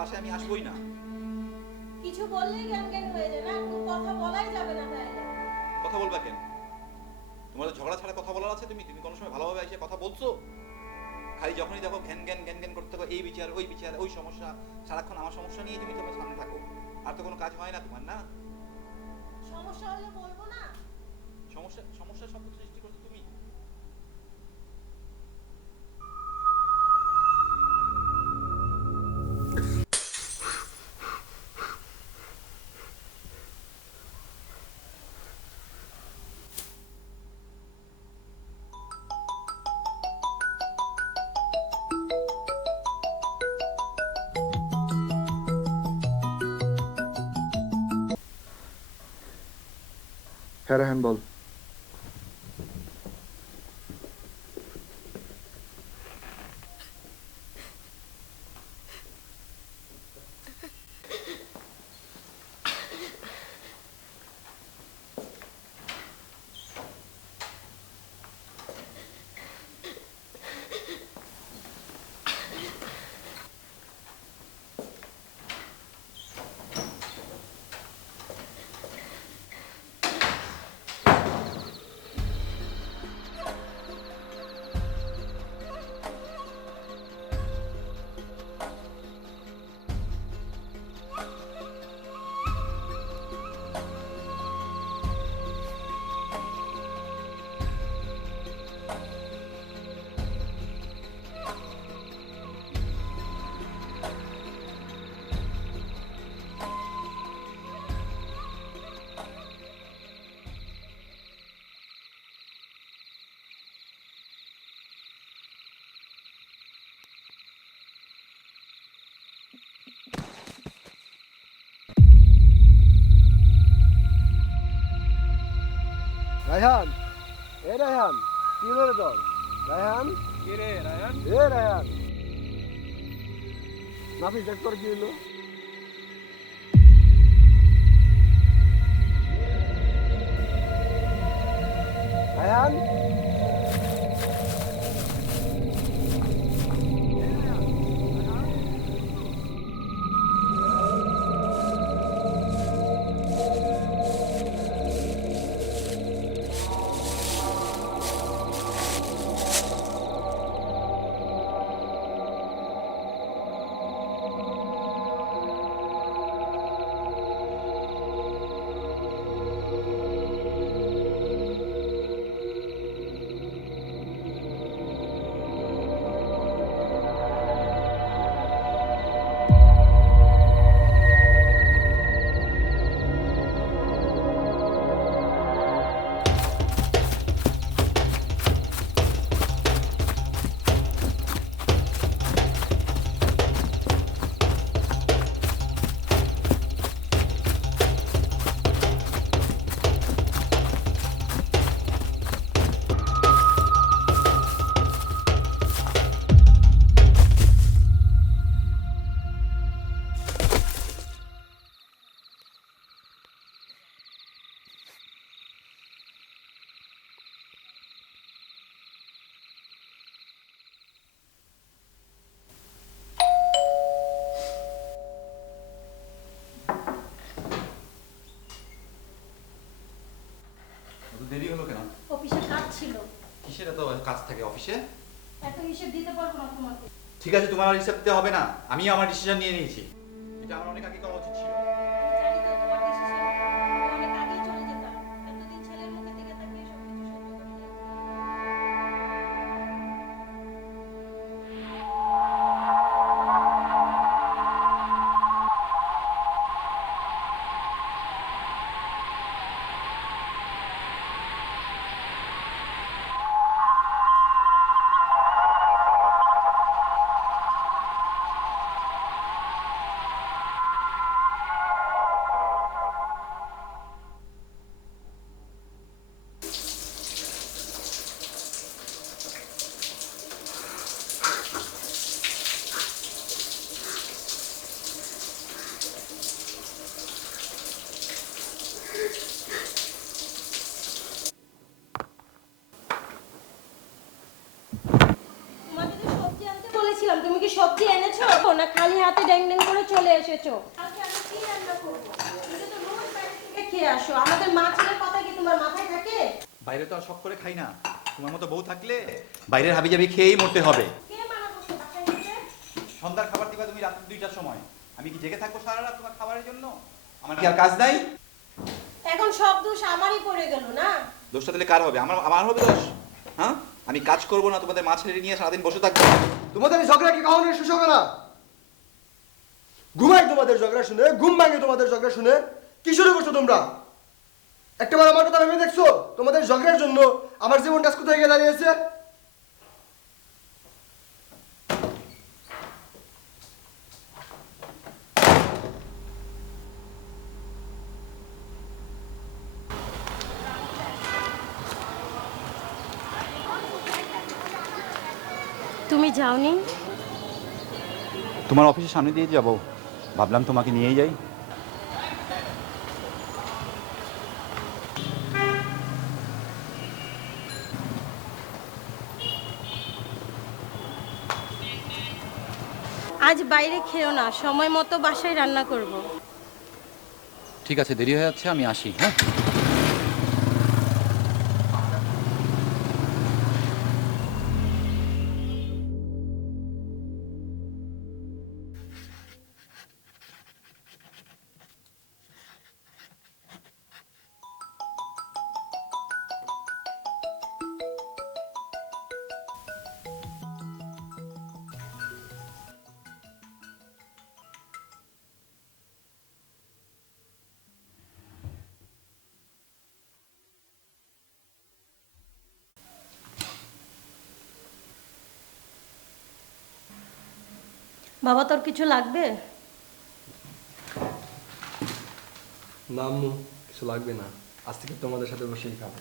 বাসায় আমি আসবোই না। কিছু বললেই জ্ঞান জ্ঞান হয়ে যায় না, একটু কথা বলাই যাবে না তাইলে? কথা বলবা কেন? তোমার ঝগড়া ছাড়া কথা বলার আছে? তুমি তুমি কোনো সময় ভালোভাবে এসে কথা বলছো? খালি যখনই দেখো ঘ্যান জ্ঞান জ্ঞান জ্ঞান করতে থাকো, এই বিচার ওই বিচার ওই সমস্যা, সারাক্ষণ আমার সমস্যা নিয়ে তুমি তোমার সামনে থাকো। আর তো কোনো কাজ হয় না তোমার, না? সমস্যা হলে বলবো না? সমস্যা শব্দ সৃষ্টি করছো তুমি। হ্যাঁ রায়হান বল। রায়হান, এ রায়হান, কি হলো রে তোর? রায়হান, কে রে রায়ান? এ রায়হান, নাফিস দেখ তোর কি হলো? রায়হান, এত দেরি হলো কেন? অফিসে কাজ ছিল। কিসের এত কাজ থাকে অফিসে? এত হিসেব দিতে পারবো না তোমাকে। ঠিক আছে, তোমার আর হিসাব দিতে হবে না, আমি আমার ডিসিশন নিয়ে নিয়েছি। এটা আমার অনেক আগে করা উচিত ছিল। আমি জানি তো তোমার ডিসিশন, অনেক আগেই চলে যেতাম। এতদিন ছেলের মুখের দিকে তাকিয়ে সবকিছু সহ্য করে নিয়েছি। রাতে ড্যাং ড্যাং করে চলে এসেছো। কালকে আমি কি রান্না করব? তুমি তো রোজ বাইরে থেকে খেয়ে আসো। আমাদের মা ছেলের কথা কি তোমার মাথায় থাকে? বাইরে তো আর শখ করে খাই না, তোমার মতো বউ থাকলে বাইরের হাবিজাবি খেয়েই মরতে হবে। কে মানা করছে বাসায় নিতে? সন্ধ্যার খাবার দিবা তুমি রাত্রি 2টার সময়, আমি কি জেগে থাকবো সারা রাত তোমার খাবারের জন্য? আমার কি আর কাজ নাই? এখন সব দোষ আমারই পড়ে গেল না? দোষটা তাহলে কার হবে? আমার আমার হবে দোষ? হ্যাঁ, আমি কাজ করবো না, তোমাদের মা ছেলে নিয়ে সারাদিন বসে থাকবো। তোমাদের এই ঝগড়া কি কখনো শেষ হবে না? ঘুমাই তোমাদের ঝগড়া শুনে, ঘুম ভাঙে তোমাদের ঝগড়া শুনে। কি শুরু করছো তোমরা? একটাবার আমার কথা ভেবে দেখছো? তোমাদের ঝগড়ার জন্য আমার জীবনটা আজ কোথায় গিয়ে দাঁড়িয়েছে? তুমি যাওনি? তোমার অফিসের সামনে দিয়ে যাবো, ভাবলাম তোমাকে নিয়েই যাই। আজ বাইরে খেও না, সময় মতো বাসায় রান্না করব। ঠিক আছে, দেরি হয়ে যাচ্ছে, আমি আসি। হ্যাঁ, বাবা, তোর কিছু লাগবে? না আম্মু, কিছু লাগবে না। আজ থেকে তোমাদের সাথে বসেই খাবো।